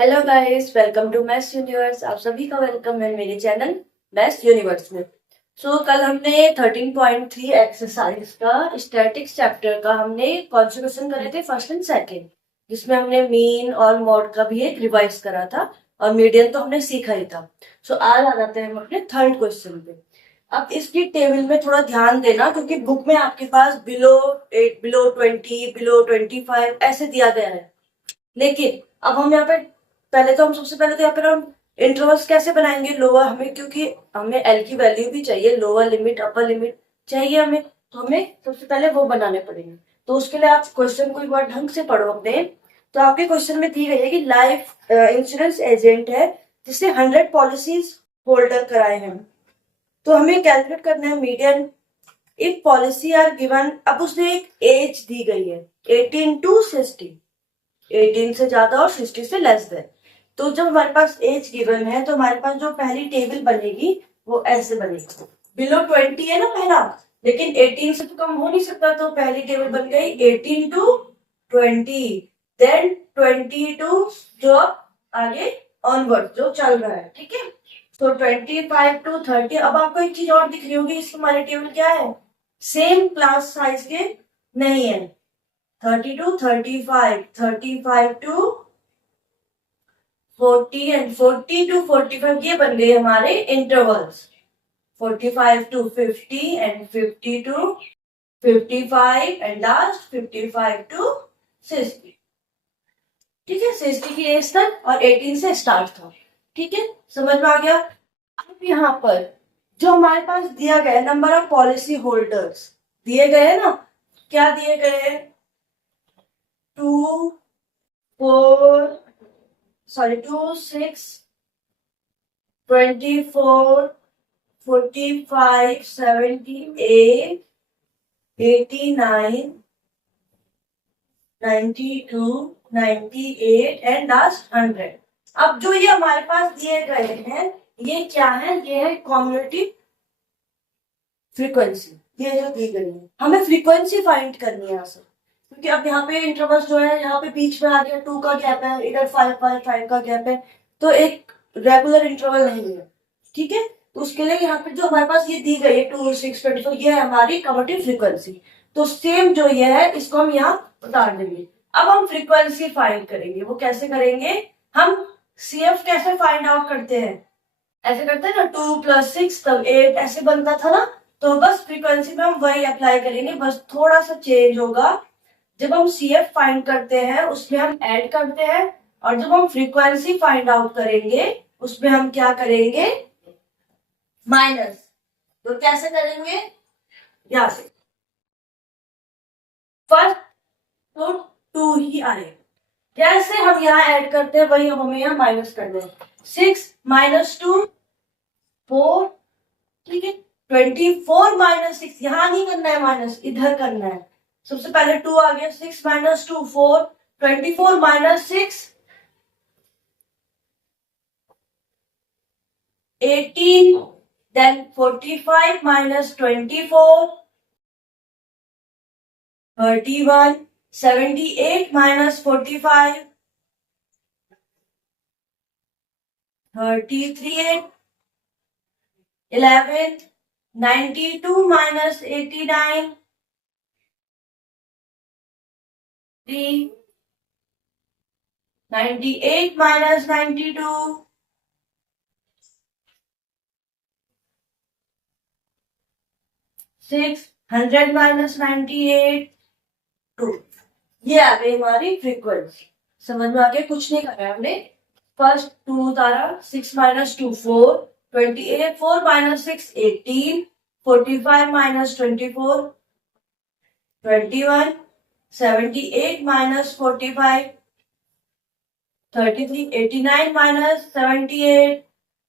Hello guys, welcome to maths universe. आप सभी का वेलकम है मेरे चैनल मैथ्स यूनिवर्स में। कल हमने 13.3 एक्सरसाइज का स्टैटिक्स चैप्टर का हमने कौन से क्वेश्चन करे थे, फर्स्ट एंड सेकंड, जिसमें हमने मीन और मॉड का भी एक रिवाइज करा था और मीडियन तो हमने सीखा ही था। आज आ जाते हैं हम अपने थर्ड क्वेश्चन पे। अब इसकी टेबल में थोड़ा ध्यान देना, क्योंकि बुक में आपके पास बिलो 8, बिलो 20, बिलो 25 ऐसे दिया गया है। लेकिन अब हम यहाँ पे सबसे पहले तो यहाँ पे हम इंटरवल्स कैसे बनाएंगे लोअर, हमें क्योंकि हमें एल की वैल्यू भी चाहिए, लोअर लिमिट अपर लिमिट चाहिए हमें, तो हमें सबसे पहले वो बनाने पड़ेंगे। तो उसके लिए आप क्वेश्चन को एक बार ढंग से पढ़ो अपने। तो आपके क्वेश्चन में दी गई है कि लाइफ इंश्योरेंस एजेंट है जिसने 100 पॉलिसीज होल्डर कराए हैं, तो हमें कैलकुलेट करना है median if policy are given. अब उसने एक एज दी गई है 18 टू 60, 18 से ज्यादा और 60 से लेस देन। तो जब हमारे पास एज गिवन है तो हमारे पास जो पहली टेबल बनेगी वो ऐसे बनेगी। बिलो 20 है ना पहला, लेकिन 18 से तो कम हो नहीं सकता, तो पहली टेबल बन गई 18 टू 20, देन 20 टू जो आगे ऑनवर्ड जो चल रहा है, ठीक है। तो 25 टू 30। अब आपको एक चीज और दिख रही होगी, इसकी हमारी टेबल क्या है, सेम क्लास साइज के नहीं है। 30 to 35, 35 to 40 एंड 40 to 45 ये बन गए हमारे intervals. 45 to 50 and 50 to 55 and last 55 to 60। ठीक है, 60 की एज तक और 18 से स्टार्ट था। ठीक है, समझ में आ गया। अब यहाँ पर जो हमारे पास दिया गया नंबर ऑफ पॉलिसी होल्डर्स दिए गए हैं ना, क्या दिए गए हैं, 2 4 2 6 24 45 78 89 92 98 एंड लास्ट 100। अब जो ये हमारे पास दिए गए हैं ये क्या है, ये है कॉम्युलेटिव फ्रीक्वेंसी। ये जो दी गई है हमें फ्रीक्वेंसी फाइंड करनी है यहाँ से, क्योंकि अब यहाँ पे इंटरवल्स जो है यहाँ पे बीच में आ गया 2 का गैप है, इधर 5 का गैप है, तो एक रेगुलर इंटरवल नहीं है। ठीक है, तो उसके लिए यहाँ पे जो हमारे पास ये दी गई है 2 6 24 ये है हमारी कम्युलेटिव फ्रीक्वेंसी। तो सेम जो ये है इसको हम यहाँ उतार देंगे। अब हम फ्रीक्वेंसी फाइंड करेंगे, वो कैसे करेंगे, हम सीएफ कैसे फाइंड आउट करते हैं, ऐसे करते हैं ना 2 + 6 तब 8 ऐसे बनता था ना। तो बस फ्रीक्वेंसी में हम वही अप्लाई करेंगे, बस थोड़ा सा चेंज होगा। जब हम सीएफ फाइंड करते हैं उसमें हम ऐड करते हैं, और जब हम फ्रीक्वेंसी फाइंड आउट करेंगे उसमें हम क्या करेंगे, माइनस। तो कैसे करेंगे, यहां से फर्स्ट तो 2 ही आएगा, जैसे हम यहाँ ऐड करते हैं वही हम हमें यहाँ माइनस कर दें। 6 - 2 4, ठीक है। 24 - 6 यहाँ नहीं करना है माइनस, इधर करना है। सबसे पहले 2 आ गया, 6 - 2 4, 24 - 6 18, then 45 - 24 31, 78 - 45 33, 11, 92 - 89 3, 98 - 92 6, 100 - 98 2। ये आ गई हमारी फ्रीक्वेंसी। समझ में आ गया, कुछ नहीं करा है हमने। फर्स्ट 2 उतारा, 6 - 2 4, 28 4 - 6 18, 45 - 24 21, 78 - 45 33, 89 - 78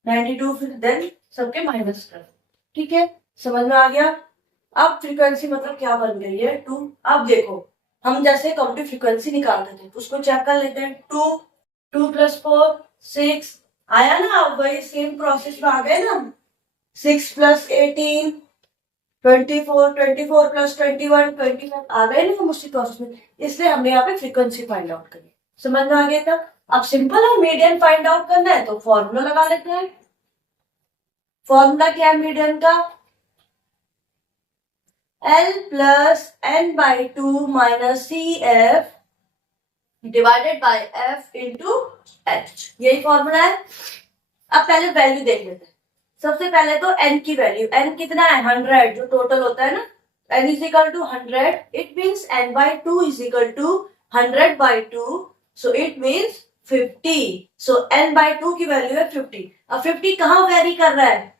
92, फिर देन सबके माइनस कर। ठीक है, समझ में आ गया। अब फ्रीक्वेंसी मतलब क्या बन गई है 2। अब देखो हम जैसे कम्युलेटिव फ्रीक्वेंसी निकालते थे उसको चेक कर लेते हैं। 2 2 + 4 6 आया ना, अब वही सेम प्रोसेस में आ गए ना। 6 + 18 24, 24 + 21 25 आ गए ना हम उसी प्रोसेस में, इसलिए हमने यहाँ पे फ्रीक्वेंसी फाइंड आउट करी। समझ में आ गया था। अब सिंपल है, मीडियन फाइंड आउट करना है तो फॉर्मूला लगा लेते हैं। फॉर्मूला क्या है मीडियन का? L plus N by two minus C F divided by F into H, यही फॉर्मूला है। अब पहले वैल्यू देख लेते हैं। सबसे पहले तो n की वैल्यू, n कितना है 100, जो टोटल होता है ना, n is equal to 100, it means n by two is equal to 100 by two, so it means 50। सो n बाई टू की वैल्यू है 50। अब 50 कहाँ वेरी कर रहा है,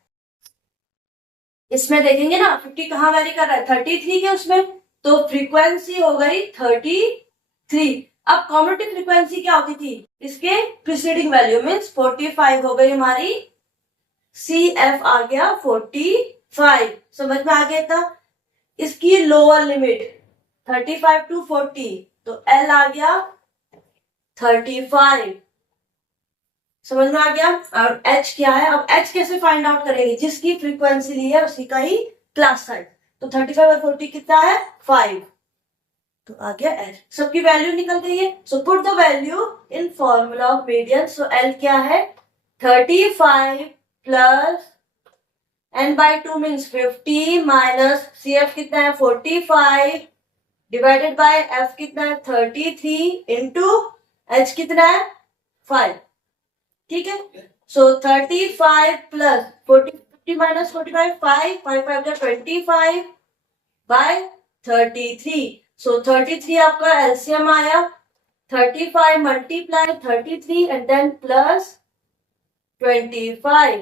इसमें देखेंगे ना 50 कहाँ वेरी कर रहा है, 33 के उसमें, तो फ्रीक्वेंसी हो गई 33। अब कॉम्यूटेटिव फ्रीक्वेंसी क्या होती थी, इसके प्रीसीडिंग वैल्यू मीन्स 45 हो गई हमारी, सी एफ आ गया 45, समझ में आ गया था। इसकी लोअर लिमिट 35 टू 40, तो एल आ गया 35, समझ में आ गया। और एच क्या है, अब एच कैसे फाइंड आउट करेंगे, जिसकी फ्रीक्वेंसी ली है उसी का ही क्लास साइज, तो 35 और 40 कितना है 5, तो आ गया एल। सबकी वैल्यू निकल गई है, so put the value in formula of median. So L क्या है 35 plus n by two means 50 minus C F कितना है 45 डिवाइडेड बाय एफ कितना है 33 इंटू एच कितना है 5, ठीक है। सो 35 प्लस 50 माइनस 45, 5 5 25 बाय 33, सो 33 आपका एलसीएम आया, 35 मल्टीप्लाई 33 एंड देन प्लस 25,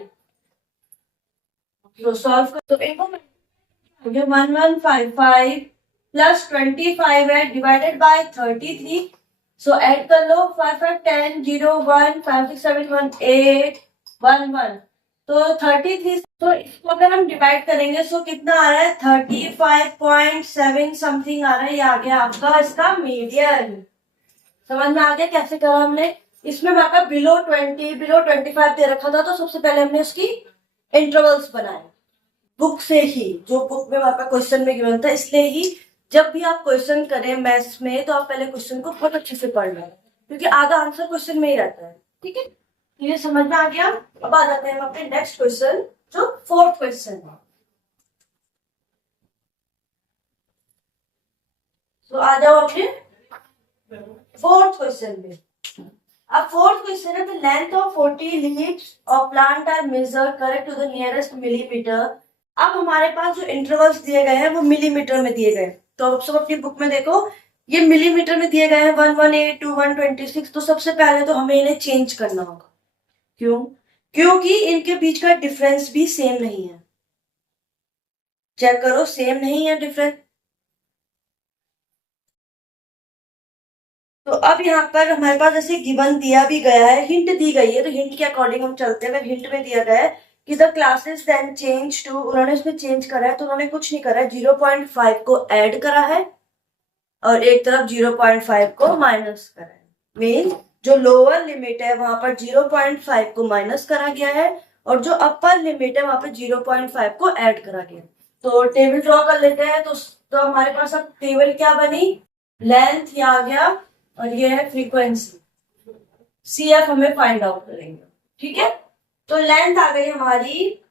तो सॉल्व कर, तो इनको 1155 प्लस 25 है डिवाइडेड बाय 33, सो ऐड कर लो 5 5 10 0 1 5 6 7 1 8 1 1, तो 33, तो इसको अगर हम डिवाइड करेंगे सो कितना आ रहा है 35.7 समथिंग आ रहा है, ये आ गया आपका इसका मीडियन। समझ में आ गया कैसे करा हमने। इसमें आपका बिलो 20 बिलो 25 दे रखा था, तो सबसे पहले हमने उसकी इंटरवल्स बनाए बुक से ही, जो बुक में आपका क्वेश्चन में गिवन था, इसलिए ही जब भी आप क्वेश्चन करें मैथ्स में तो आप पहले क्वेश्चन को बहुत अच्छे से पढ़ लें, क्योंकि आधा आंसर क्वेश्चन में ही रहता है, ठीक है। ये समझ में आ गया। अब आ जाते हैं हम अपने नेक्स्ट क्वेश्चन, जो फोर्थ क्वेश्चन है। तो आ जाओ अपने फोर्थ क्वेश्चन में। अब फोर्थ क्वेश्चन है, the length of 40 leaves of plant are measured correct to the nearest millimetre. अब हमारे पास जो इंटरवल्स दिए गए हैं वो मिलीमीटर में दिए गए, तो आप सब अपनी बुक में देखो ये मिलीमीटर में दिए गए हैं 118 टू 126, तो सबसे पहले तो हमें इन्हें चेंज करना होगा। क्यों? क्योंकि इनके बीच का डिफरेंस भी सेम नहीं है, चेक करो सेम नहीं है डिफरेंस। तो अब यहाँ पर हमारे पास जैसे गिवन दिया भी गया है, हिंट दी गई है, तो हिंट के अकॉर्डिंग हम चलते हैं। हिंट में दिया गया है कि the classes then change to, उन्होंने इसमें चेंज करा है, तो उन्होंने कुछ नहीं करा है, 0.5 को ऐड करा है और एक तरफ 0.5 को माइनस करा है। मीन जो लोअर लिमिट है वहां पर 0.5 को माइनस करा गया है और जो अपर लिमिट है वहां पर 0.5 को ऐड करा गया। तो टेबल ड्रॉ कर लेते हैं। तो हमारे पास अब टेबल क्या बनी, लेंथ ये आ गया और ये है फ्रीक्वेंसी, सी एफ हमें फाइंड आउट करेंगे, ठीक है। तो लेंथ आ गई हमारी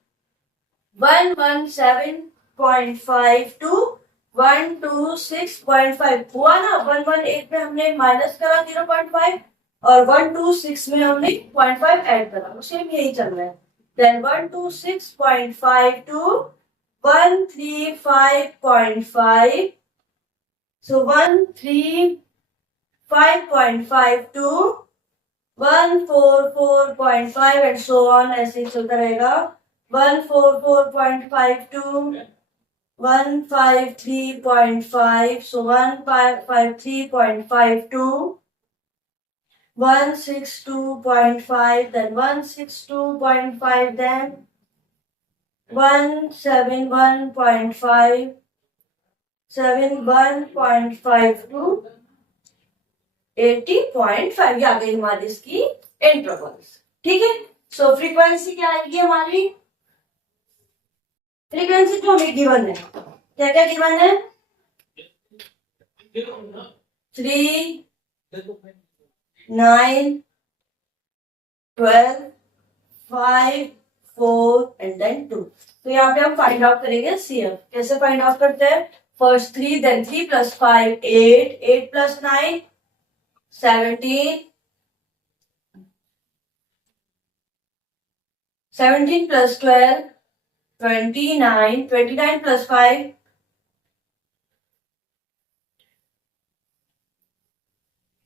117.5 टू 126.5 हुआ ना। 118 में हमने माइनस करा 0.5 और 126 में हमने 0.5 ऐड करा, सेम यही चल रहा है। Then 126.5 to 135.5, so 135.5 to 144.5 and so on, ऐसे ही चलता रहेगा। 144.5 to 153.5, so 153.5 to 162.5, then 162.5, then 171.5, 71.5 to 80.5, ये आ गई हमारी इसकी इंटरवल्स, ठीक है। सो फ्रीक्वेंसी क्या आएगी हमारी, फ्रीक्वेंसी जो हमें गिवन है, क्या क्या गिवन है, 3 9 12, 5, 4 एंड देन 2। तो यहाँ पे हम फाइंड आउट करेंगे CF। कैसे फाइंड आउट करते हैं? First 3, then 3 + 5 8, 8 + 9 17, 17 + 12 29, 29 + 5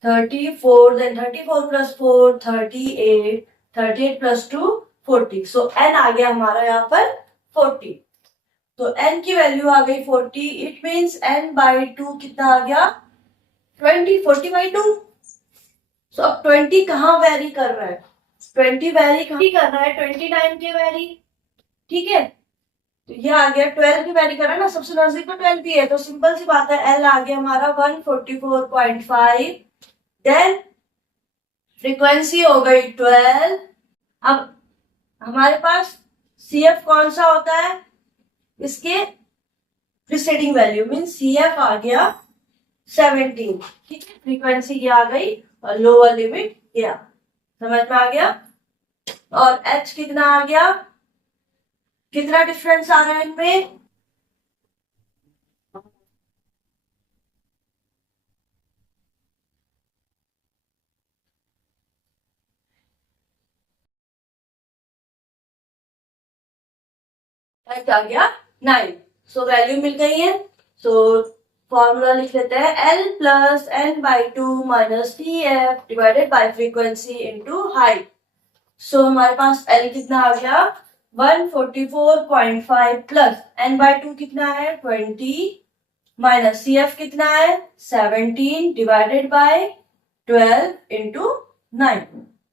34, then 34 + 4 38, 38 + 2 40। सो n आ गया हमारा यहाँ पर 40। तो n की वैल्यू आ गई 40। इट मीन्स n/2 कितना आ गया? 20। 40/2। सो अब 20 कहाँ वेरी कर रहा है? 20 वेरी कहाँ कर रहा है? 29 के वेरी। ठीक है, तो ये आ गया 12 की वेरी कर रहा है ना, सबसे नजदीक तो 12 भी है। तो सिंपल सी बात है, L आ गया हमारा 144.5। देन फ्रीक्वेंसी हो गई 12। अब हमारे पास CF कौन सा होता है? इसके प्रीसीडिंग वैल्यू मीन CF आ गया 17। ठीक है, फ्रीक्वेंसी ये आ गई और लोअर लिमिट गया। समझ में आ गया? और H कितना आ गया? कितना डिफरेंस आ रहा है इनमें? H आ गया 9। सो वैल्यू मिल गई है। सो फॉर्मूला लिख लेते हैं, L + n/2 - CF divided by frequency into height. So हमारे पास L कितना आ गया? 144.5 प्लस n/2 कितना है? 20 माइनस CF कितना है? 17 डिवाइडेड बाय 12 इंटू 9।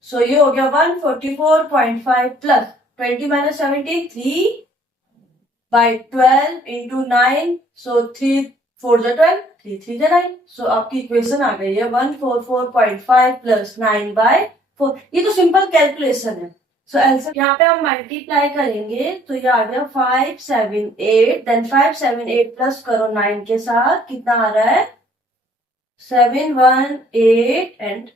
सो ये हो गया 144.5 प्लस 20 माइनस 17 3/12 इंटू 9। सो 3 4 जा 12, 3 3 जा 9। सो आपकी इक्वेशन आ गई है 144.5 प्लस 9/4। ये तो सिंपल कैलकुलेशन है। सो आंसर यहाँ पे हम मल्टीप्लाई करेंगे तो ये आ गया 578। देन 578 प्लस करो 9 के साथ, कितना आ रहा है? 718 एंड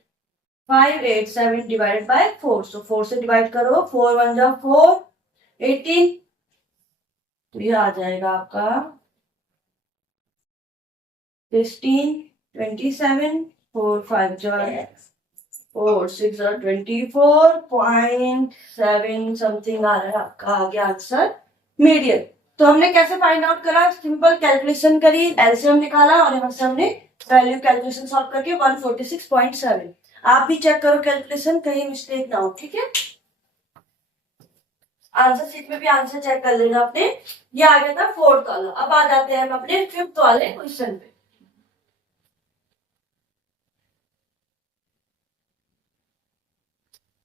587 डिवाइडेड बाय 4। सो 4 से डिवाइड करो, 4 1 जा 4, 18। तो ये आ जाएगा आपका 16, 27, 4 5 जा 4 6 जा 24.7 समथिंग आ रहा है आपका। आ गया आंसर मीडियन। तो हमने कैसे फाइंड आउट करा? सिंपल कैलकुलेशन करी, एलसीएम निकाला और यहाँ से हमने वैल्यू कैलकुलेशन सॉल्व करके 146.7। आप भी चेक करो कैलकुलेशन, कहीं मिस्टेक ना हो। ठीक है, आंसर शीट में भी आंसर चेक कर लेना आपने। ये आ गया था 4th वाला। अब आ जाते हैं हम अपने 5th वाले क्वेश्चन पे।